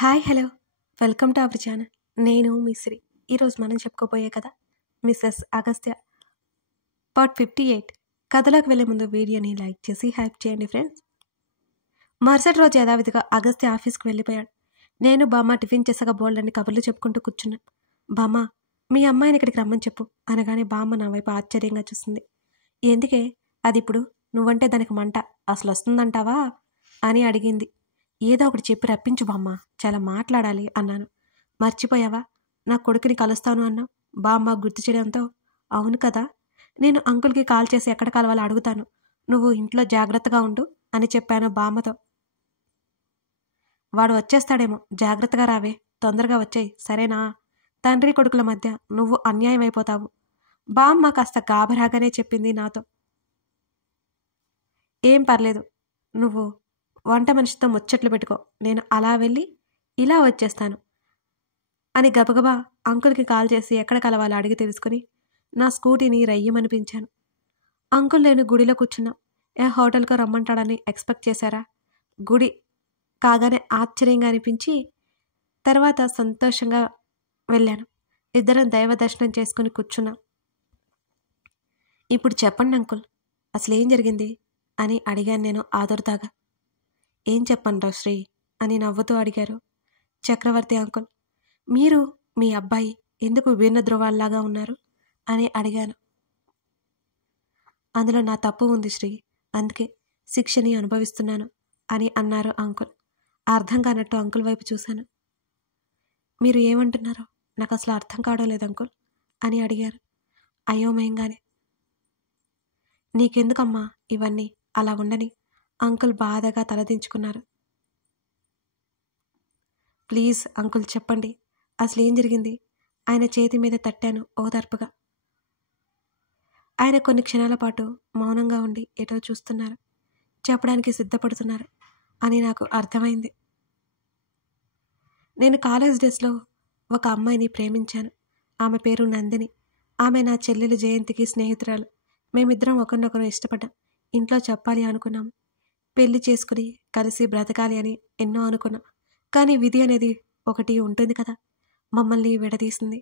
Hi hello welcome to our channel. నేను మీ శ్రీ. ఈరోజు మనం చెప్పుకోబోయే కథ మిస్సెస్ అగస్త్య పార్ట్ 58. కథలోకి వెళ్ళే ముందు వీడియోని లైక్ చేసి హైప్ చేయండి ఫ్రెండ్స్. మరుసటి రోజు యథావిధిగా అగస్త్య ఆఫీస్కి వెళ్ళిపోయాడు. నేను బామ్మ టిఫిన్ చేసాక బోల్డన్ని కబుర్లు చెప్పుకుంటూ కూర్చున్నాను. బామ్మ, మీ అమ్మాయిని ఇక్కడికి రమ్మని చెప్పు అనగానే బామ్మ నా వైపు ఆశ్చర్యంగా చూస్తుంది. ఎందుకే, అది ఇప్పుడు నువ్వంటే దానికి మంట, అసలు వస్తుందంటావా అని అడిగింది. ఏదో ఒకటి చెప్పి రప్పించు బామ్మ, చాలా మాట్లాడాలి అన్నాను. మర్చిపోయావా, నా కొడుకుని కలుస్తాను అన్నావు. బామ్మ గుర్తు చేయడంతో అవును కదా, నేను అంకుల్కి కాల్ చేసి ఎక్కడ కలవాలో అడుగుతాను, నువ్వు ఇంట్లో జాగ్రత్తగా ఉండు అని చెప్పాను బామ్మతో. వాడు వచ్చేస్తాడేమో, జాగ్రత్తగా రావే, తొందరగా వచ్చేయి సరేనా, తండ్రి కొడుకుల మధ్య నువ్వు అన్యాయం అయిపోతావు, బామ్మ కాస్త గాబరాగానే చెప్పింది నాతో. ఏం పర్లేదు, నువ్వు వంట మనిషితో ముచ్చట్లు పెట్టుకో, నేను అలా వెళ్ళి ఇలా వచ్చేస్తాను అని గబగబా అంకుల్కి కాల్ చేసి ఎక్కడ కలవాలో అడిగి తెలుసుకుని నా స్కూటీని రయ్యమనిపించాను. అంకుల్ నేను గుడిలో కూర్చున్నా. ఏ హోటల్కు రమ్మంటాడని ఎక్స్పెక్ట్ చేశారా? గుడి కాగానే ఆశ్చర్యంగా అనిపించి తర్వాత సంతోషంగా వెళ్ళాను. ఇద్దరం దైవ దర్శనం చేసుకుని కూర్చున్నాం. ఇప్పుడు చెప్పండి అంకుల్, అసలేం జరిగింది అని అడిగాను నేను ఆదుర్దాగా. ఏం చెప్పండ్రా శ్రీ అని నవ్వుతూ అడిగారు చక్రవర్తి అంకుల్. మీరు మీ అబ్బాయి ఎందుకు విభిన్న ధృవాల్లాగా ఉన్నారు అని అడిగాను. అందులో నా తప్పు ఉంది శ్రీ, అందుకే శిక్షని అనుభవిస్తున్నాను అని అన్నారు అంకుల్. అర్థం కానట్టు అంకుల్ వైపు చూశాను. మీరు ఏమంటున్నారో నాకు అసలు అర్థం కావడం లేదు అంకుల్ అని అడిగారు అయోమయంగానే. నీకెందుకమ్మా ఇవన్నీ, అలా ఉండని అంకుల్ బాధగా తలదించుకున్నారు. ప్లీజ్ అంకుల్ చెప్పండి, అసలు ఏం జరిగింది? ఆయన చేతి మీద తట్టాను ఓదార్పుగా. ఆయన కొన్ని క్షణాల పాటు మౌనంగా ఉండి ఎటో చూస్తున్నారు, చెప్పడానికి సిద్ధపడుతున్నారు అని నాకు అర్థమైంది. నేను కాలేజ్ డేస్లో ఒక అమ్మాయిని ప్రేమించాను. ఆమె పేరు నందిని. ఆమె నా చెల్లెలు జయంతికి స్నేహితురాలు. మేమిద్దరం ఒకరినొకరు ఇష్టపడ్డాం. ఇంట్లో చెప్పాలి అనుకున్నాము. పెళ్లి చేసుకుని కలిసి బ్రతకాలి అని ఎన్నో అనుకున్నాం. కానీ విధి అనేది ఒకటి ఉంటుంది కదా, మమ్మల్ని విడదీసింది.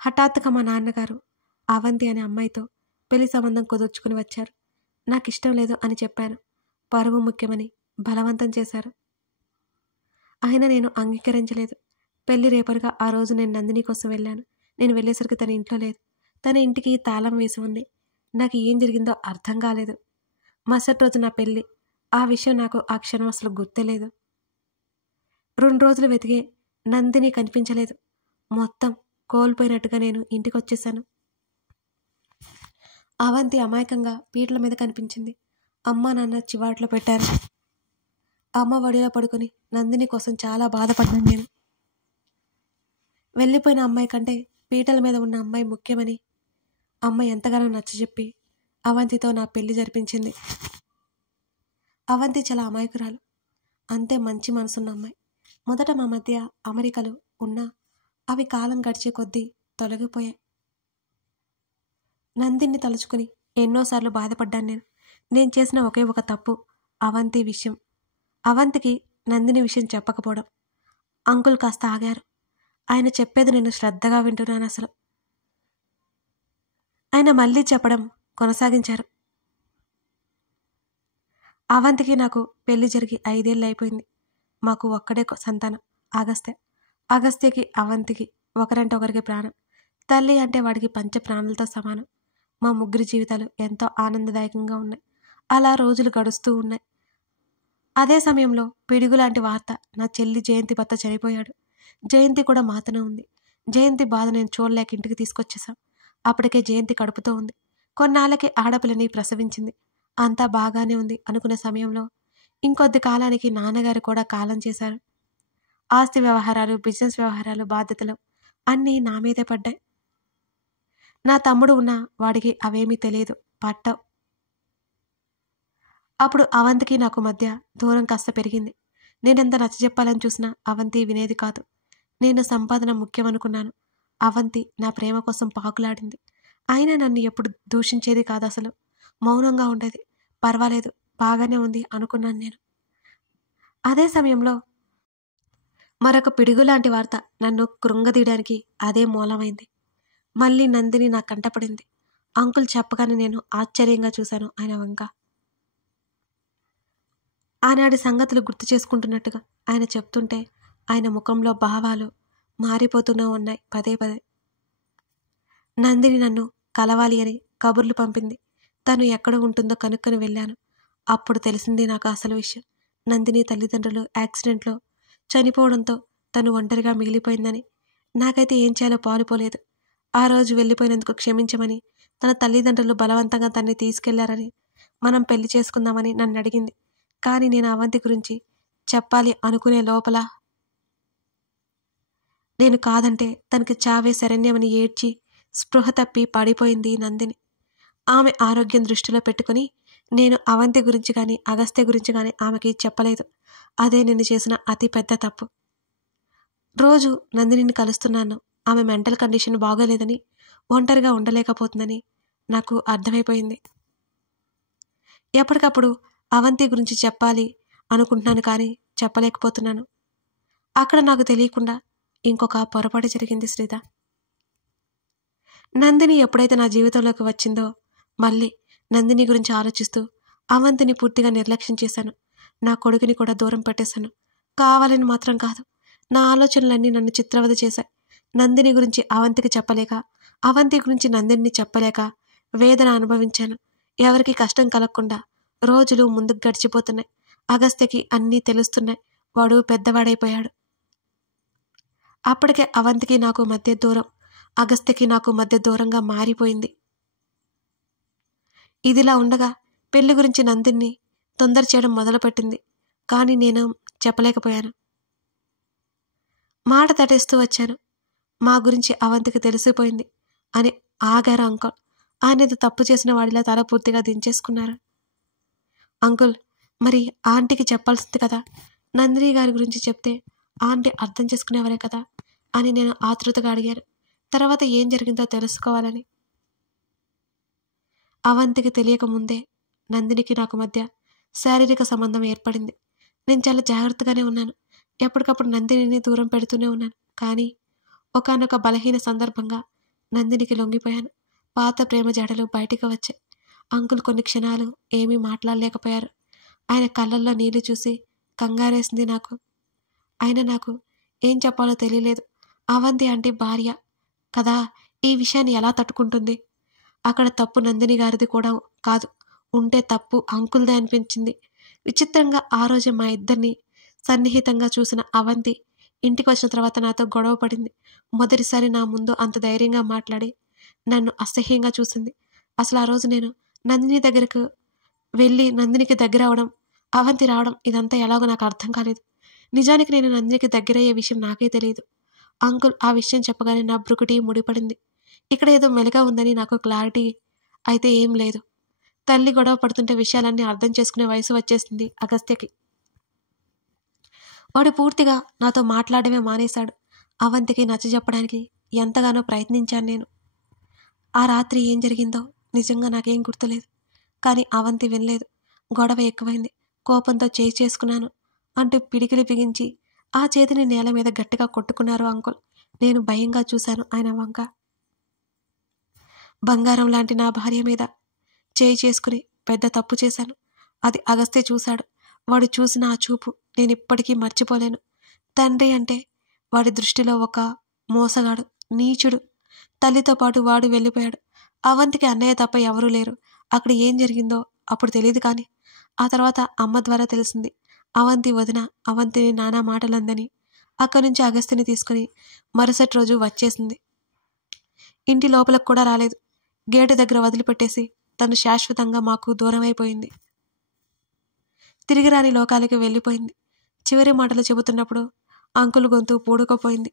హఠాత్తుగా మా నాన్నగారు అవంతి అనే అమ్మాయితో పెళ్లి సంబంధం కుదుర్చుకుని వచ్చారు. నాకు ఇష్టం లేదు అని చెప్పాను. పరువు ముఖ్యమని బలవంతం చేశారు. అయినా నేను అంగీకరించలేదు. పెళ్లి రేపటిగా ఆ రోజు నేను నందిని కోసం వెళ్ళాను. నేను వెళ్ళేసరికి తన ఇంట్లో లేదు. తన ఇంటికి తాళం వేసి ఉంది. నాకు ఏం జరిగిందో అర్థం కాలేదు. మరుసటి రోజు నా పెళ్ళి. ఆ విషయం నాకు ఆ క్షణం అసలు గుర్తులేదు. 2 రోజులు వెతికే నందిని కనిపించలేదు. మొత్తం కోల్పోయినట్టుగా నేను ఇంటికి వచ్చేసాను. అవంతి అమాయకంగా పీటల మీద కనిపించింది. అమ్మ నాన్న చివాట్లో పెట్టారు. అమ్మ వడిలో పడుకొని నందిని కోసం చాలా బాధపడ్డాను నేను. వెళ్ళిపోయిన అమ్మాయి కంటే పీటల మీద ఉన్న అమ్మాయి ముఖ్యమని అమ్మ ఎంతగానో నచ్చజెప్పి అవంతితో నా పెళ్లి జరిపించింది. అవంతి చాలా అమాయకురాలు, అంతే మంచి మనసున్న అమ్మాయి. మొదట మా మధ్య అమెరికలు ఉన్నా అవి కాలం గడిచే కొద్దీ తొలగిపోయాయి. నందిని తలుచుకుని ఎన్నోసార్లు బాధపడ్డాను నేను చేసిన ఒకే ఒక తప్పు అవంతి విషయం. అవంతికి నందిని విషయం చెప్పకపోవడం. అంకుల్ కాస్త ఆగారు. ఆయన చెప్పేది నేను శ్రద్ధగా వింటున్నాను. అసలు ఆయన మళ్ళీ చెప్పడం కొనసాగించారు. అవంతికి నాకు పెళ్లి జరిగి 5 ఏళ్ళు అయిపోయింది. మాకు ఒక్కడే సంతానం, అగస్త్య. అగస్త్యకి అవంతికి ఒకరంటే ఒకరికి ప్రాణం. తల్లి అంటే వాడికి పంచ ప్రాణాలతో సమానం. మా ముగ్గురి జీవితాలు ఎంతో ఆనందదాయకంగా ఉన్నాయి. అలా రోజులు గడుస్తూ ఉన్నాయి. అదే సమయంలో పిడుగు లాంటి వార్త, నా చెల్లి జయంతి భర్త చనిపోయాడు. జయంతి కూడా మాతోనే ఉంది. జయంతి బాధ నేను చూడలేక ఇంటికి తీసుకొచ్చేసాం. అప్పటికే జయంతి కడుపుతో ఉంది. కొన్నాళ్ళకి ఆడపిల్లని ప్రసవించింది. అంతా బాగానే ఉంది అనుకునే సమయంలో ఇంకొద్ది కాలానికి నాన్నగారు కూడా కాలం చేశారు. ఆస్తి వ్యవహారాలు, బిజినెస్ వ్యవహారాలు, బాధ్యతలు అన్నీ నా మీదే పడ్డాయి. నా తమ్ముడు ఉన్నా వాడికి అవేమీ తెలియదు, పట్టవు. అప్పుడు అవంతికి నాకు మధ్య దూరం కాస్త పెరిగింది. నేనెంత నచ్చజెప్పాలని చూసినా అవంతి వినేది కాదు. నేను సంపాదన ముఖ్యమనుకున్నాను. అవంతి నా ప్రేమ కోసం పాకులాడింది. అయినా నన్ను ఎప్పుడు దూషించేది కాదు. అసలు మౌనంగా ఉండేది. పర్వాలేదు, బాగానే ఉంది అనుకున్నాను నేను. అదే సమయంలో మరొక పిడుగులాంటి వార్త నన్ను కృంగదీయడానికి అదే మూలమైంది. మళ్ళీ నందిని నా కంటపడింది. అంకుల్ చెప్పగానే నేను ఆశ్చర్యంగా చూశాను ఆయన వంక. ఆనాటి సంగతులు గుర్తు చేసుకుంటున్నట్టుగా ఆయన చెప్తుంటే ఆయన ముఖంలో భావాలు మారిపోతూనే ఉన్నాయి పదే పదే. నందిని నన్ను కలవాలి అని కబుర్లు పంపింది. తను ఎక్కడ ఉంటుందో కనుక్కొని వెళ్ళాను. అప్పుడు తెలిసింది నాకు అసలు విషయం. నందిని తల్లిదండ్రులు యాక్సిడెంట్లో చనిపోవడంతో తను ఒంటరిగా మిగిలిపోయిందని. నాకైతే ఏం చేయాలో పాలుపోలేదు. ఆ రోజు వెళ్ళిపోయినందుకు క్షమించమని, తన తల్లిదండ్రులు బలవంతంగా తన్ని తీసుకెళ్లారని, మనం పెళ్లి చేసుకుందామని నన్ను అడిగింది. కానీ నేను అవంతి గురించి చెప్పాలి అనుకునే లోపల నేను కాదంటే తనకి చావే శరణ్యమని ఏడ్చి స్పృహ తప్పి పడిపోయింది నందిని. ఆమె ఆరోగ్యం దృష్టిలో పెట్టుకుని నేను అవంతి గురించి కానీ అగస్త్య గురించి కానీ ఆమెకి చెప్పలేదు. అదే నేను చేసిన అతి పెద్ద తప్పు. రోజు నందినిని కలుస్తున్నాను. ఆమె మెంటల్ కండిషన్ బాగోలేదని, ఒంటరిగా ఉండలేకపోతుందని నాకు అర్థమైపోయింది. ఎప్పటికప్పుడు అవంతి గురించి చెప్పాలి అనుకుంటున్నాను కానీ చెప్పలేకపోతున్నాను. అక్కడ నాకు తెలియకుండా ఇంకొక పొరపాటు జరిగింది శ్రీత. నందిని ఎప్పుడైతే నా జీవితంలోకి వచ్చిందో మళ్ళీ నందిని గురించి ఆలోచిస్తూ అవంతిని పూర్తిగా నిర్లక్ష్యం చేశాను. నా కొడుకుని కూడా దూరం పెట్టేశాను. కావాలని మాత్రం కాదు. నా ఆలోచనలన్నీ నన్ను చిత్రవద చేశాయి. నందిని గురించి అవంతికి చెప్పలేక, అవంతి గురించి నందిని చెప్పలేక వేదన అనుభవించాను. ఎవరికి కష్టం కలగకుండా రోజులు ముందుకు గడిచిపోతున్నాయి. అగస్త్యకి అన్నీ తెలుస్తున్నాయి. వాడు పెద్దవాడైపోయాడు. అప్పటికే అవంతికి నాకు మధ్య దూరం, అగస్త్యకి నాకు మధ్య దూరంగా మారిపోయింది. ఇదిలా ఉండగా పెళ్లి గురించి నందిని తొందర చేయడం మొదలుపెట్టింది. కానీ నేను చెప్పలేకపోయాను. మాట తటేస్తూ వచ్చాను. మా గురించి అవంతికి తెలిసిపోయింది అని ఆగారు అంకుల్. ఆయనది తప్పు చేసిన వాడిలా తల పూర్తిగా దించేసుకున్నారు. అంకుల్, మరి ఆంటీకి చెప్పాల్సింది కదా. నందిని గారి గురించి చెప్తే ఆంటీ అర్థం చేసుకునేవారే కదా అని నేను ఆతృతగా అడిగాను. తర్వాత ఏం జరిగిందో తెలుసుకోవాలని. అవంతికి తెలియకముందే నందినికి నాకు మధ్య శారీరక సంబంధం ఏర్పడింది. నేను చాలా జాగ్రత్తగానే ఉన్నాను. ఎప్పటికప్పుడు నందినిని దూరం పెడుతూనే ఉన్నాను. కానీ ఒకానొక బలహీన సందర్భంగా నందినికి లొంగిపోయాను. పాత ప్రేమ జడలు బయటికి వచ్చాయి. అంకుల్ కొన్ని క్షణాలు ఏమీ మాట్లాడలేకపోయారు. ఆయన కళ్ళల్లో నీళ్లు చూసి కంగారేసింది నాకు. అయినా నాకు ఏం చెప్పాలో తెలియలేదు. అవంతి ఆంటీ భార్య కదా, ఈ విషయాన్ని ఎలా తట్టుకుంటుంది? అక్కడ తప్పు నందిని గారిది కూడా కాదు. ఉంటే తప్పు అంకుల్దే అనిపించింది. విచిత్రంగా ఆ రోజే మా ఇద్దరిని సన్నిహితంగా చూసిన అవంతి ఇంటికి వచ్చిన తర్వాత నాతో గొడవ పడింది. మొదటిసారి నా ముందు అంత ధైర్యంగా మాట్లాడి నన్ను అసహ్యంగా చూసింది. అసలు ఆ రోజు నేను నందిని దగ్గరకు వెళ్ళి నందినికి దగ్గర అవడం, అవంతి రావడం ఇదంతా ఎలాగో నాకు అర్థం కాలేదు. నిజానికి నేను నందినికి దగ్గరయ్యే విషయం నాకే తెలియదు. అంకుల్ ఆ విషయం చెప్పగానే నా బ్రుకుటి ముడిపడింది. ఇక్కడ ఏదో మెలిగా ఉందని నాకు క్లారిటీ అయితే ఏం లేదు. తల్లి గొడవ పడుతుంటే విషయాలన్నీ అర్థం చేసుకునే వయసు వచ్చేసింది అగస్త్యకి. వాడు పూర్తిగా నాతో మాట్లాడమే మానేశాడు. అవంతికి నచ్చజెప్పడానికి ఎంతగానో ప్రయత్నించాను నేను. ఆ రాత్రి ఏం జరిగిందో నిజంగా నాకేం గుర్తులేదు. కానీ అవంతి వినలేదు. గొడవ ఎక్కువైంది. కోపంతో చేయి చేసుకున్నాను అంటూ పిడికిలి బిగించి ఆ చేతిని నేల మీద గట్టిగా కొట్టుకున్నారు అంకుల్. నేను భయంగా చూశాను ఆయన వంక. బంగారం లాంటి నా భార్య మీద చేయి చేసుకుని పెద్ద తప్పు చేశాను. అది అగస్త్య చూశాడు. వాడు చూసిన ఆ చూపు నేను ఇప్పటికీ మర్చిపోలేను. తండ్రి అంటే వాడి దృష్టిలో ఒక మోసగాడు, నీచుడు. తల్లితో పాటు వాడు వెళ్ళిపోయాడు. అవంతికి అన్నయ్య తప్ప ఎవరూ లేరు. అక్కడ ఏం జరిగిందో అప్పుడు తెలియదు. కానీ ఆ తర్వాత అమ్మ ద్వారా తెలిసింది. అవంతి వదిన అవంతిని నానా మాటలందని అక్కడి నుంచి అగస్త్యని తీసుకుని మరుసటి రోజు వచ్చేసింది. ఇంటి లోపలకు కూడా రాలేదు. గేటు దగ్గర వదిలిపెట్టేసి తను శాశ్వతంగా మాకు దూరమైపోయింది. తిరిగి రాని లోకాలకి వెళ్ళిపోయింది. చివరి మాటలు చెబుతున్నప్పుడు అంకుల్ గొంతు పూడుకుపోయింది.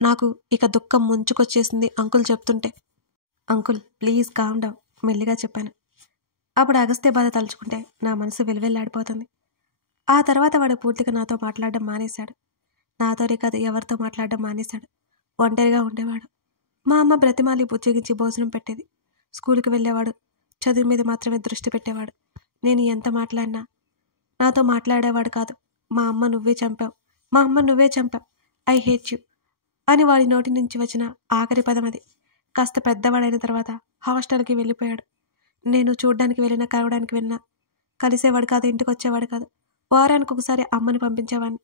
నాకు ఇక దుఃఖం ముంచుకొచ్చేసింది అంకుల్ చెప్తుంటే. అంకుల్ ప్లీజ్ కామ్ డౌన్, మెల్లిగా చెప్పాను. అప్పుడు అగస్త్య బాధ తలుచుకుంటే నా మనసు వెలువెల్లాడిపోతుంది. ఆ తర్వాత వాడు పూర్తిగా నాతో మాట్లాడడం మానేశాడు. నాతోనే కాదు ఎవరితో మాట్లాడడం మానేశాడు. ఒంటరిగా ఉండేవాడు. మా అమ్మ బ్రతిమాలి బుజ్జగించి భోజనం పెట్టేది. స్కూల్కి వెళ్ళేవాడు. చదువు మీద మాత్రమే దృష్టి పెట్టేవాడు. నేను ఎంత మాట్లాడినా నాతో మాట్లాడేవాడు కాదు. మా అమ్మ నువ్వే చంపావు, మా అమ్మ నువ్వే చంపావు ఐ హేట్ యు అని వాడి నోటి నుంచి వచ్చిన ఆఖరి పదం అది. కాస్త పెద్దవాడైన తర్వాత హాస్టల్కి వెళ్ళిపోయాడు. నేను చూడ్డానికి వెళ్ళినా, కలవడానికి వెళ్ళినా కలిసేవాడు కాదు, ఇంటికి వచ్చేవాడు కాదు. వారానికి ఒకసారి అమ్మని పంపించేవాడిని.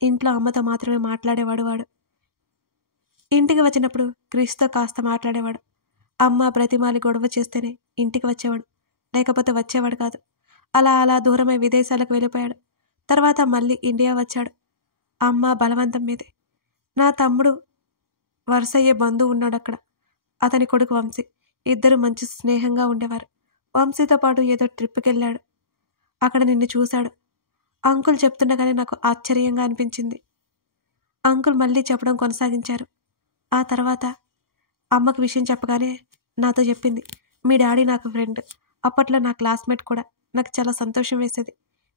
ఇంట్లో అమ్మతో మాత్రమే మాట్లాడేవాడు వాడు. ఇంటికి వచ్చినప్పుడు క్రిష్తో కాస్త మాట్లాడేవాడు. అమ్మ బ్రతిమాలి గొడవ చేస్తేనే ఇంటికి వచ్చేవాడు, లేకపోతే వచ్చేవాడు కాదు. అలా అలా దూరమై విదేశాలకు వెళ్ళిపోయాడు. తర్వాత మళ్ళీ ఇండియా వచ్చాడు, అమ్మ బలవంతం మీదే. నా తమ్ముడు వరుసయ్యే బంధువు ఉన్నాడు అక్కడ, అతని కొడుకు వంశీ. ఇద్దరు మంచి స్నేహంగా ఉండేవారు. వంశీతో పాటు ఏదో ట్రిప్కి వెళ్ళాడు. అక్కడ నిన్ను చూశాడు. అంకుల్ చెప్తుండగానే నాకు ఆశ్చర్యంగా అనిపించింది. అంకుల్ మళ్ళీ చెప్పడం కొనసాగించారు. ఆ తర్వాత అమ్మకు విషయం చెప్పగానే నాతో చెప్పింది, మీ డాడీ నాకు ఫ్రెండ్, అప్పట్లో నా క్లాస్మేట్ కూడా. నాకు చాలా సంతోషం వేసేది.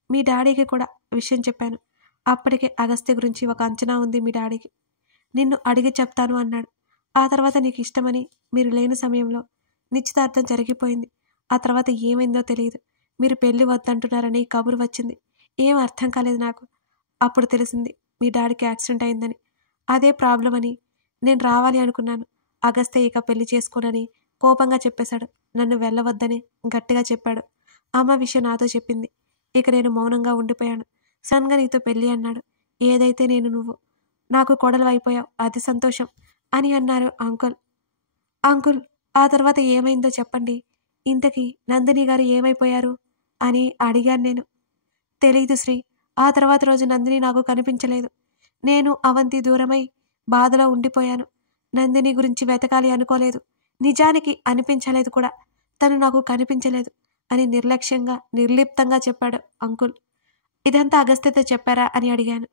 మీ డాడీకి కూడా విషయం చెప్పాను. అప్పటికే అగస్త్య గురించి ఒక అంచనా ఉంది మీ డాడీకి. నిన్ను అడిగి చెప్తాను అన్నాడు. ఆ తర్వాత నీకు ఇష్టమని మీరు లేని సమయంలో నిశ్చితార్థం జరిగిపోయింది. ఆ తర్వాత ఏమైందో తెలియదు. మీరు పెళ్లి వద్దంటున్నారని కబురు వచ్చింది. ఏం అర్థం కాలేదు నాకు. అప్పుడు తెలిసింది మీ డాడీకి యాక్సిడెంట్ అయిందని. అదే ప్రాబ్లం అని నేను రావాలి అనుకున్నాను. అగస్త్య ఇక పెళ్లి చేసుకోనని కోపంగా చెప్పేశాడు. నన్ను వెళ్ళవద్దని గట్టిగా చెప్పాడు. అమ్మ విషయం నాతో చెప్పింది. ఇక నేను మౌనంగా ఉండిపోయాను. సడన్గా నీతో పెళ్ళి అన్నాడు. ఏదైతే నేను నువ్వు నాకు కోడలు అయిపోయావు, అది సంతోషం అని అన్నారు అంకుల్. అంకుల్, ఆ తర్వాత ఏమైందో చెప్పండి. ఇంతకీ నందిని గారు ఏమైపోయారు అని అడిగాను నేను. తెలీదు శ్రీ. ఆ తర్వాత రోజు నందిని నాకు కనిపించలేదు. నేను అవంతి దూరమై బాధలో ఉండిపోయాను. నందిని గురించి వెతకాలి అనుకోలేదు. నిజానికి అనిపించలేదు కూడా. తను నాకు కనిపించలేదు అని నిర్లక్ష్యంగా, నిర్లిప్తంగా చెప్పాడు అంకుల్. ఇదంతా అగస్త్యతో చెప్పారా అని అడిగాను.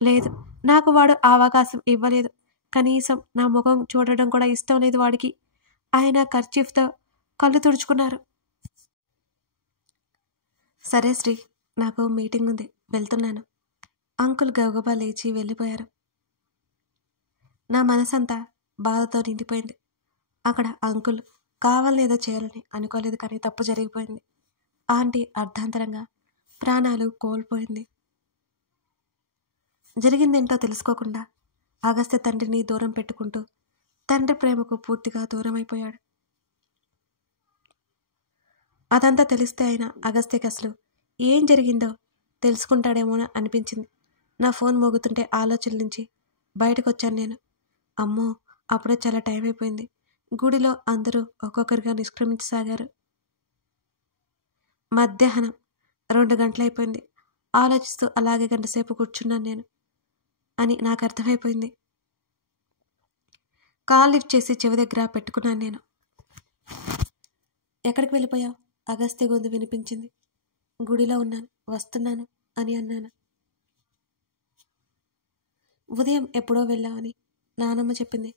లేదు, నాకు వాడు ఆ అవకాశం ఇవ్వలేదు. కనీసం నా ముఖం చూడడం కూడా ఇష్టం లేదు వాడికి. ఆయన కర్చీఫ్తో కళ్ళు తుడుచుకున్నారు. సరే శ్రీ, నాకు మీటింగ్ ఉంది, వెళ్తున్నాను. అంకుల్ గబగబా లేచి వెళ్ళిపోయారు. నా మనసంతా బాధతో నిండిపోయింది. అక్కడ అంకుల్ కావాలనేదో చేయాలని అనుకోలేదు, కానీ తప్పు జరిగిపోయింది. ఆంటీ అర్ధాంతరంగా ప్రాణాలు కోల్పోయింది. జరిగిందేంటో తెలుసుకోకుండా అగస్త్య తండ్రిని దూరం పెట్టుకుంటూ తండ్రి ప్రేమకు పూర్తిగా దూరమైపోయాడు. అదంతా తెలిస్తే ఆయన అగస్త్యకి అసలు ఏం జరిగిందో తెలుసుకుంటాడేమో అనిపించింది. నా ఫోన్ మోగుతుంటే ఆలోచన నుంచి బయటకు వచ్చాను నేను. అమ్మో, అప్పుడే చాలా టైం అయిపోయింది. గుడిలో అందరూ ఒక్కొక్కరిగా నిష్క్రమించసాగారు. మధ్యాహ్నం 2 గంటలైపోయింది. ఆలోచిస్తూ అలాగే గంటసేపు కూర్చున్నాను నేను అని నాకు అర్థమైపోయింది. కాల్ లిఫ్ట్ చేసి చెవి దగ్గర పెట్టుకున్నాను నేను. ఎక్కడికి వెళ్ళిపోయావు? అగస్త్య గొంతు వినిపించింది. గుడిలో ఉన్నాను, వస్తున్నాను అని అన్నాను. ఉదయం ఎప్పుడో వెళ్ళావని నానమ్మ చెప్పింది.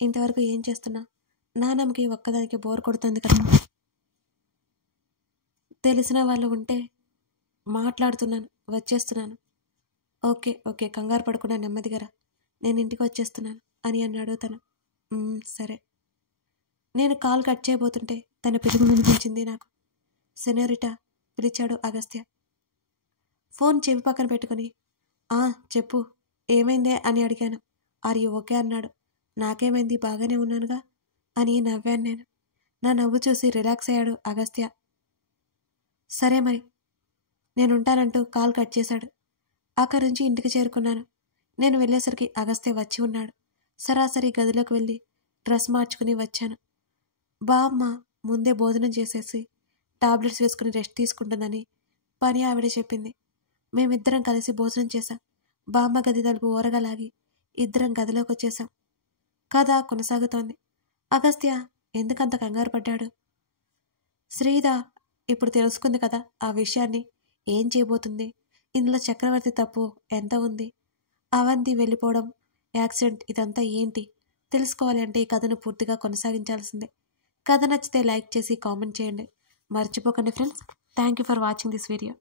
ఇంతవరకు ఏం చేస్తున్నా? నానమ్మకి ఒక్కదానికి బోర్ కొడుతుంది కదా. తెలిసిన వాళ్ళు ఉంటే మాట్లాడుతున్నాను, వచ్చేస్తున్నాను. ఓకే ఓకే, కంగారు పడకుండా నెమ్మదిగా, నేను ఇంటికి వచ్చేస్తున్నాను అని అన్నాడు తను. సరే. నేను కాల్ కట్ చేయబోతుంటే తన పిలుపు వినిపించింది నాకు. సెనోరిటా పిలిచాడు అగస్త్య. ఫోన్ చెవి పక్కన పెట్టుకుని చెప్పు, ఏమైందే అని అడిగాను. ఆర్ యు ఓకే అన్నాడు. నాకేమైంది, బాగానే ఉన్నానుగా అని నవ్వాను నేను. నా నవ్వు చూసి రిలాక్స్ అయ్యాడు అగస్త్య. సరే మరి, నేనుంటానంటూ కాల్ కట్ చేశాడు. అక్కడి నుంచి ఇంటికి చేరుకున్నాను. నేను వెళ్ళేసరికి అగస్త్య వచ్చి ఉన్నాడు. సరాసరి గదిలోకి వెళ్ళి డ్రెస్ మార్చుకుని వచ్చాను. బామ్మ ముందే భోజనం చేసేసి టాబ్లెట్స్ వేసుకుని రెస్ట్ తీసుకుంటుందని పని ఆవిడ చెప్పింది. మేమిద్దరం కలిసి భోజనం చేశాం. బామ్మ గది తలుపు ఓరగలాగి ఇద్దరం గదిలోకి వచ్చేసాం. కథ కొనసాగుతోంది. అగస్త్య ఎందుకంత కంగారు పడ్డాడు? శ్రీదా ఇప్పుడు తెలుసుకుంది కదా ఆ విషయాన్ని. ఏం చేయబోతుంది? ఇందులో చక్రవర్తి తప్పు ఎంత ఉంది? అవంతి వెళ్ళిపోవడం, యాక్సిడెంట్, ఇదంతా ఏంటి తెలుసుకోవాలి అంటే ఈ కథను పూర్తిగా కొనసాగించాల్సిందే. కథ నచ్చితే లైక్ చేసి కామెంట్ చేయండి. మర్చిపోకండి friends. Thank you for watching this video.